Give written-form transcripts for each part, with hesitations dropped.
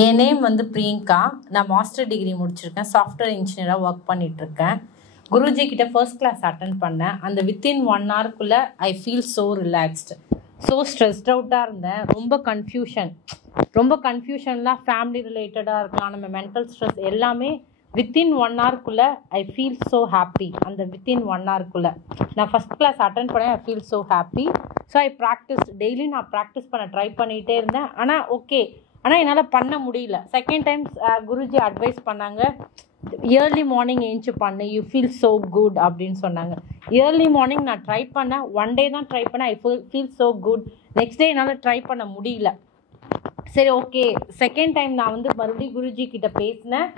என் name வந்து பிரியங்கா. நான் master degree முடிச்சிருக்கேன். சாஃப்ட்வேர் இன்ஜினியராக ஒர்க் பண்ணிகிட்ருக்கேன். குருஜி கிட்ட ஃபர்ஸ்ட் கிளாஸ் அட்டன் பண்ணேன். அந்த வித்தின் 1 ஹவருக்குள்ளே I feel so relaxed, so stressed அவுட்டாக இருந்தேன். ரொம்ப கன்ஃபியூஷன்லாம் ஃபேமிலி ரிலேட்டடாக இருக்கலாம், நம்ம மென்டல் ஸ்ட்ரெஸ் எல்லாமே வித்தின் 1 ஹவருக்குள்ளே ஐ ஃபீல் ஸோ ஹாப்பி. அந்த வித்தின் 1 ஹவருக்குள்ளே நான் ஃபஸ்ட் கிளாஸ் அட்டன் பண்ணேன். I feel so happy. So I practice daily. நான் ப்ராக்டிஸ் பண்ண ட்ரை பண்ணிகிட்டே இருந்தேன். ஆனால் என்னால் பண்ண முடியல. செகண்ட் டைம் குருஜி அட்வைஸ் பண்ணாங்க, ஏர்லி மார்னிங் ஏஞ்சி பண்ணு, யூ ஃபீல் ஸோ குட் அப்படின்னு சொன்னாங்க. ஏர்லி மார்னிங் நான் ட்ரை பண்ணேன். 1 டே தான் ட்ரை பண்ணேன். I feel so good. Next day என்னால் ட்ரை பண்ண முடியல. சரி, ஓகே. செகண்ட் டைம் நான் வந்து மறுபடியும் குருஜி கிட்ட பேசினேன்.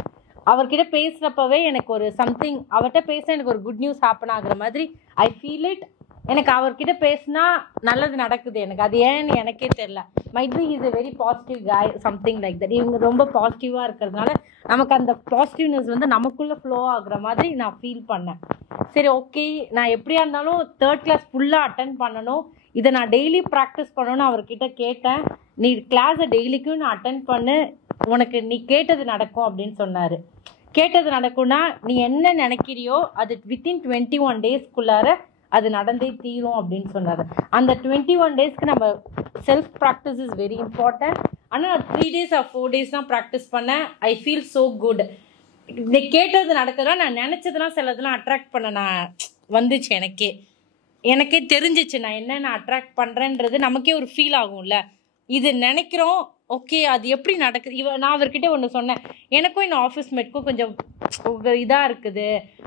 அவர்கிட்ட பேசுகிறப்பவே எனக்கு ஒரு சம்திங், அவர்கிட்ட பேச எனக்கு ஒரு குட் நியூஸ் ஹேப்பன் ஆகுற மாதிரி ஐ ஃபீல் இட். எனக்கு அவர்கிட்ட பேசினா நல்லது நடக்குது. எனக்கு அது ஏன்னு எனக்கே தெரில. Might be is a very positive காய், சம்திங் லைக் தட். இவங்க ரொம்ப பாசிட்டிவாக இருக்கிறதுனால நமக்கு அந்த பாசிட்டிவ்னஸ் வந்து நமக்குள்ளே ஃப்ளோ ஆகுற மாதிரி நான் ஃபீல் பண்ணேன். சரி, ஓகே, நான் எப்படியா இருந்தாலும் 3rd கிளாஸ் ஃபுல்லாக அட்டன் பண்ணணும், இதை நான் டெய்லி ப்ராக்டிஸ் பண்ணணும்னு அவர்கிட்ட கேட்டேன். நீ கிளாஸை டெய்லிக்கும் நான் அட்டன் பண்ணு, உனக்கு நீ கேட்டது நடக்கும் அப்படின்னு சொன்னார். கேட்டது நடக்கும்னா நீ என்ன நினைக்கிறியோ அது வித்தின் 21 டேஸ்க்குள்ளார அது நடந்தே தீரும் அப்படின்னு சொன்னார். அந்த 21 டேஸ்க்கு நம்ம self practice is very important. ஆனால் 3 days or 4 days தான் ப்ராக்டிஸ் பண்ணேன். I feel so good. இந்த கேட்டது நடக்குதுன்னா நான் நினச்சதெல்லாம் சிலதெல்லாம் அட்ராக்ட் பண்ண நான் வந்துச்சு. எனக்கே தெரிஞ்சிச்சு நான் என்னென்ன அட்ராக்ட் பண்ணுறேன்றது. நமக்கே ஒரு ஃபீல் ஆகும்ல, இது நினைக்கிறோம், ஓகே அது எப்படி நடக்குது. நான் அவர்கிட்ட ஒன்று சொன்னேன், எனக்கும் இந்த ஆஃபீஸ் மேட்க்கும் கொஞ்சம் இதாக இருக்குது.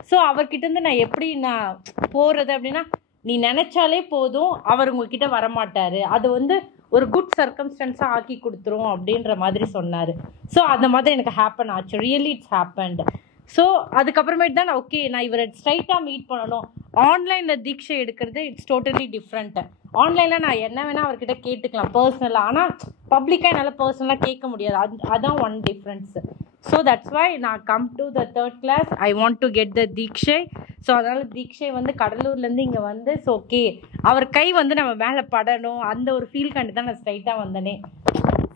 ஸோ அவர்கிட்டேருந்து நான் எப்படி நான் போகிறது அப்படின்னா, நீ நினச்சாலே போதும், அவர் உங்ககிட்ட வரமாட்டார், அது வந்து ஒரு குட் சர்க்கம்ஸ்டன்ஸாக ஆக்கி கொடுத்துரும் அப்படின்ற மாதிரி சொன்னார். ஸோ அந்த மாதிரி எனக்கு ஹேப்பன் ஆச்சு. Really it's happened. ஸோ அதுக்கப்புறமேட்டு தான் ஓகே நான் இவரை ஸ்ட்ரைட்டாக மீட் பண்ணணும். ஆன்லைனில் தீட்சை எடுக்கிறது இட்ஸ் டோட்டலி டிஃப்ரெண்ட்டு. ஆன்லைனில் நான் என்ன வேணால் அவர்கிட்ட கேட்டுக்கலாம் பர்சனலாக, ஆனால் பப்ளிக்காக என்னால் பர்சனலாக கேட்க முடியாது. அதான் one difference. So that's why நான் come to the 3rd class. I want to get the தீட்சை. ஸோ அதனால் தீட்சை வந்து கடலூர்லேருந்து இங்கே வந்து, ஸோ ஓகே அவர் கை வந்து நம்ம மேலே படணும், அந்த ஒரு ஃபீல் கண்டு தான் நான் ஸ்ட்ரைட்டாக வந்தேனே.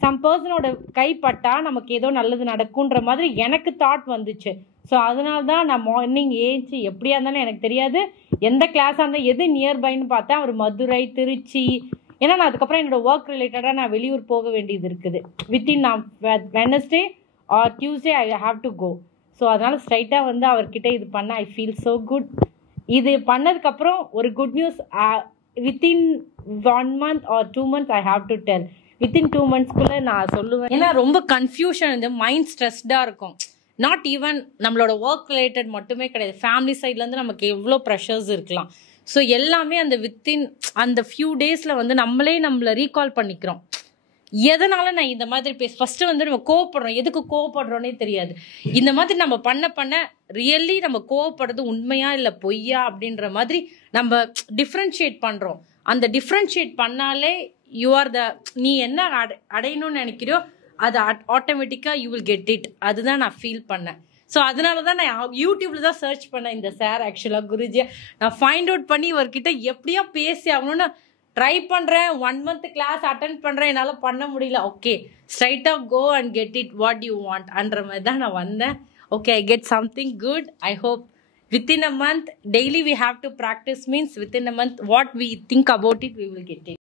சம் பர்சனோட கை பட்டால் நமக்கு ஏதோ நல்லது நடக்குன்ற மாதிரி எனக்கு தாட் வந்துச்சு. ஸோ அதனால தான் நான் மார்னிங் ஏஞ்சி, எப்படியா இருந்தாலும் எனக்கு தெரியாது எந்த கிளாஸாக இருந்தால் எது நியர்பைன்னு பார்த்தேன். அவர் மதுரை, திருச்சி. ஏன்னா நான் அதுக்கப்புறம் என்னோடய ஒர்க் ரிலேட்டடாக நான் வெளியூர் போக வேண்டியது இருக்குது. வித்தின் நான் Wednesday or Tuesday I have to go. So அதனால் ஸ்ட்ரைட்டாக வந்து அவர்கிட்ட இது பண்ண ஐ ஃபீல் ஸோ குட். இது பண்ணதுக்கப்புறம் ஒரு good news, within 1 month or 2 months I have to tell. Within 2 monthsக்குள்ளே நான் சொல்லுவேன். ஏன்னா ரொம்ப கன்ஃபியூஷன், இந்த மைண்ட் ஸ்ட்ரெஸ்டாக இருக்கும். நாட் ஈவன் நம்மளோட ஒர்க் ரிலேட்டட் மட்டுமே கிடையாது, ஃபேமிலி சைட்லேருந்து நமக்கு எவ்வளோ ப்ரெஷர்ஸ் இருக்கலாம். ஸோ எல்லாமே அந்த வித்தின் அந்த ஃபியூ டேஸில் வந்து நம்மளை ரீகால் பண்ணிக்கிறோம். எதனால நான் இந்த மாதிரி ஃபஸ்ட்டு வந்து நம்ம கோவப்படுறோம், எதுக்கு கோவப்படுறோன்னே தெரியாது. இந்த மாதிரி நம்ம பண்ண ரியல்லி நம்ம கோவப்படுறது உண்மையா இல்லை பொய்யா அப்படின்ற மாதிரி நம்ம டிஃப்ரென்ஷியேட் பண்ணுறோம். அந்த டிஃப்ரென்ஷியேட் பண்ணாலே நீ என்ன அடையணும்னு நினைக்கிறியோ அது ஆட்டோமேட்டிக்காக யூ வில் கெட் இட். அதுதான் நான் ஃபீல் பண்ணேன். ஸோ அதனால தான் நான் யூடியூப்ல தான் சர்ச் பண்ணேன் இந்த சார். ஆக்சுவலாக குருஜியை நான் ஃபைண்ட் அவுட் பண்ணி இவர்கிட்ட எப்படியா பேசி ஆகணும்னு ட்ரை பண்ணுறேன். 1 month கிளாஸ் அட்டென்ட் பண்ணுறேன், என்னால் பண்ண முடியல. ஓகே, ஸ்ட்ரைட்டாக go and get it what you want அன்ற மாதிரி தான் நான் வந்தேன். Okay, I get something good. I hope within a month, daily we have to practice, means within a month what we think about it we will get it.